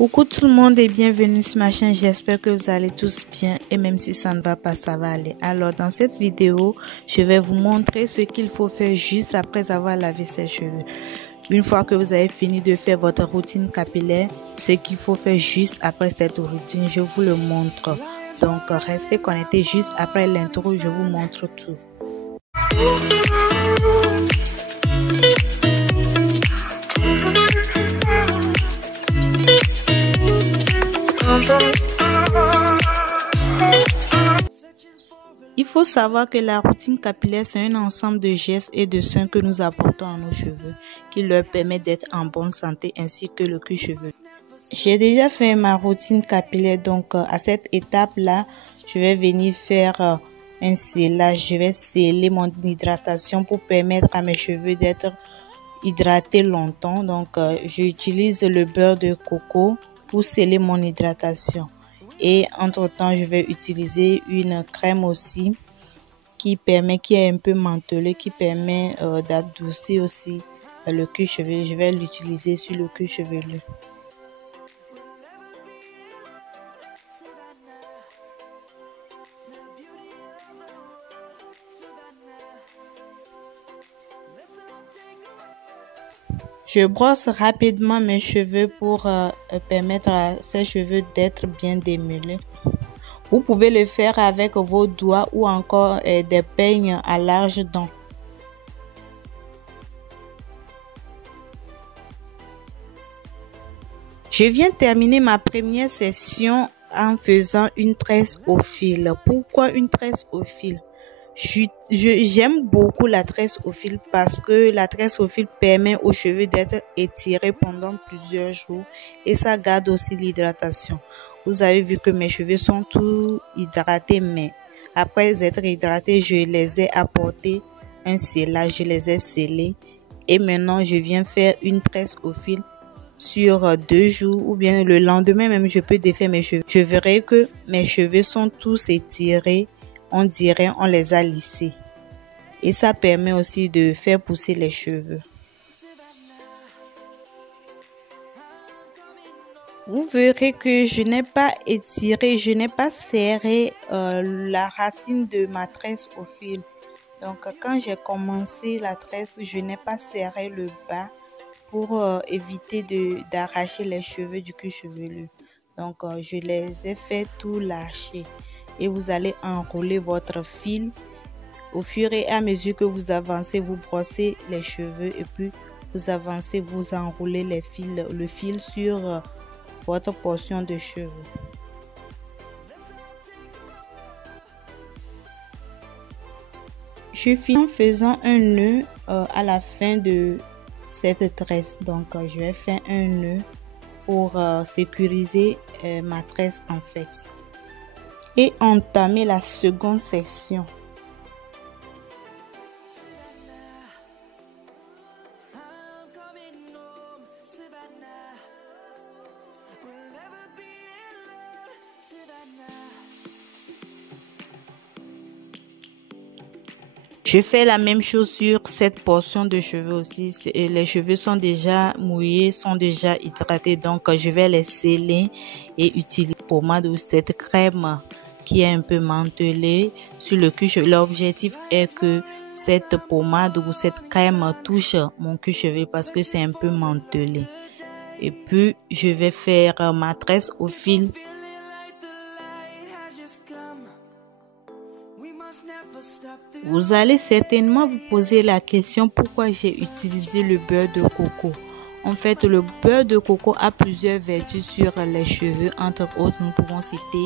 Coucou tout le monde et bienvenue sur ma chaîne, j'espère que vous allez tous bien et même si ça ne va pas, ça va aller. Alors dans cette vidéo, je vais vous montrer ce qu'il faut faire juste après avoir lavé ses cheveux. Une fois que vous avez fini de faire votre routine capillaire, ce qu'il faut faire juste après cette routine, je vous le montre. Donc restez connectés, juste après l'intro, je vous montre tout. Il faut savoir que la routine capillaire, c'est un ensemble de gestes et de soins que nous apportons à nos cheveux, qui leur permet d'être en bonne santé ainsi que le cuir chevelu. J'ai déjà fait ma routine capillaire, donc à cette étape-là, je vais venir faire un scellage. Je vais sceller mon hydratation pour permettre à mes cheveux d'être hydratés longtemps. Donc, j'utilise le beurre de coco pour sceller mon hydratation. Et entre-temps, je vais utiliser une crème aussi qui est un peu mentholée, qui permet d'adoucir aussi le cuir chevelu. Je vais l'utiliser sur le cuir chevelu. Je brosse rapidement mes cheveux pour permettre à ces cheveux d'être bien démêlés. Vous pouvez le faire avec vos doigts ou encore des peignes à larges dents. Je viens terminer ma première session en faisant une tresse au fil. Pourquoi une tresse au fil? J'aime beaucoup la tresse au fil parce que la tresse au fil permet aux cheveux d'être étirés pendant plusieurs jours et ça garde aussi l'hydratation. Vous avez vu que mes cheveux sont tout hydratés, mais après être hydratés, je les ai apportés un scellage, je les ai scellés et maintenant je viens faire une tresse au fil sur 2 jours ou bien le lendemain même je peux défaire mes cheveux. Je verrai que mes cheveux sont tous étirés. On dirait on les a lissés et ça permet aussi de faire pousser les cheveux. Vous verrez que je n'ai pas étiré, je n'ai pas serré la racine de ma tresse au fil. Donc quand j'ai commencé la tresse, je n'ai pas serré le bas pour éviter d'arracher les cheveux du cuir chevelu. Donc je les ai fait tout lâcher. Et vous allez enrouler votre fil. Au fur et à mesure que vous avancez, vous brossez les cheveux et puis vous avancez, vous enroulez le fil sur votre portion de cheveux. Je finis en faisant un nœud à la fin de cette tresse. Donc je vais faire un nœud pour sécuriser ma tresse en fait. Et entamer la seconde section. Je fais la même chose sur cette portion de cheveux aussi. Les cheveux sont déjà mouillés, sont déjà hydratés. Donc, je vais les sceller et utiliser pommade ou cette crème qui est un peu mentholée sur le cuir chevelu. L'objectif est que cette pommade ou cette crème touche mon cuir chevelu parce que c'est un peu mentholé. Et puis, je vais faire ma tresse au fil. Vous allez certainement vous poser la question pourquoi j'ai utilisé le beurre de coco. En fait, le beurre de coco a plusieurs vertus sur les cheveux. Entre autres, nous pouvons citer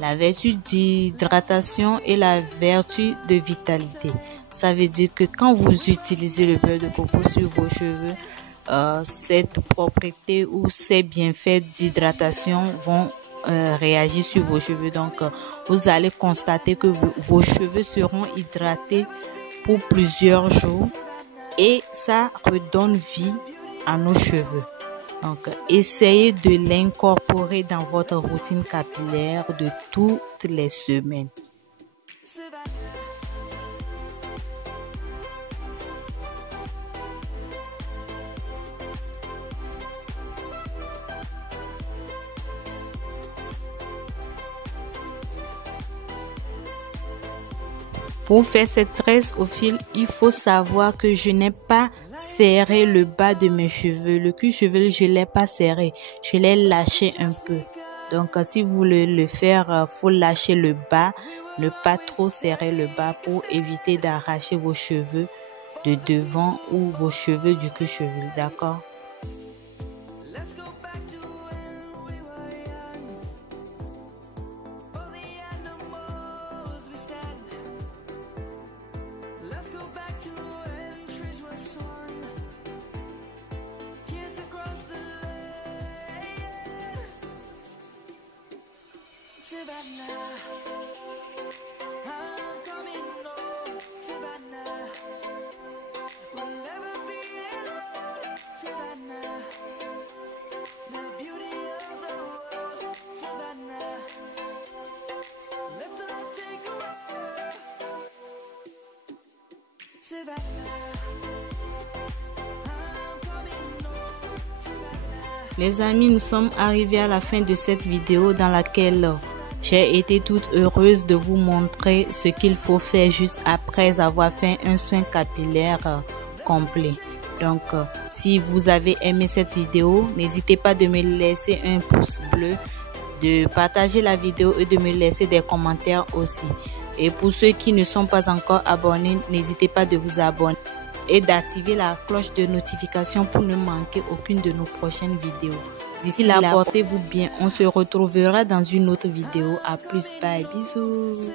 la vertu d'hydratation et la vertu de vitalité. Ça veut dire que quand vous utilisez le beurre de coco sur vos cheveux, cette propriété ou ces bienfaits d'hydratation vont réagir sur vos cheveux. Donc, vous allez constater que vos cheveux seront hydratés pour plusieurs jours et ça redonne vie à nos cheveux. Donc, essayez de l'incorporer dans votre routine capillaire de toutes les semaines. Pour faire cette tresse au fil, il faut savoir que je n'ai pas serré le bas de mes cheveux. Le cuir chevelu, je l'ai pas serré. Je l'ai lâché un peu. Donc, si vous voulez le faire, faut lâcher le bas. Ne pas trop serrer le bas pour éviter d'arracher vos cheveux de devant ou vos cheveux du cuir chevelu. D'accord? Savannah, I'm coming home, Savannah, we'll never be alone, Savannah, the beauty of the world, Savannah, let's all take a walk, Savannah, I'm coming home, Savannah. Les amis, nous sommes arrivés à la fin de cette vidéo dans laquelle j'ai été toute heureuse de vous montrer ce qu'il faut faire juste après avoir fait un soin capillaire complet. Donc, si vous avez aimé cette vidéo, n'hésitez pas de me laisser un pouce bleu, de partager la vidéo et de me laisser des commentaires aussi. Et pour ceux qui ne sont pas encore abonnés, n'hésitez pas de vous abonner et d'activer la cloche de notification pour ne manquer aucune de nos prochaines vidéos. D'ici là, portez-vous bien. On se retrouvera dans une autre vidéo. À plus. Bye. Bisous.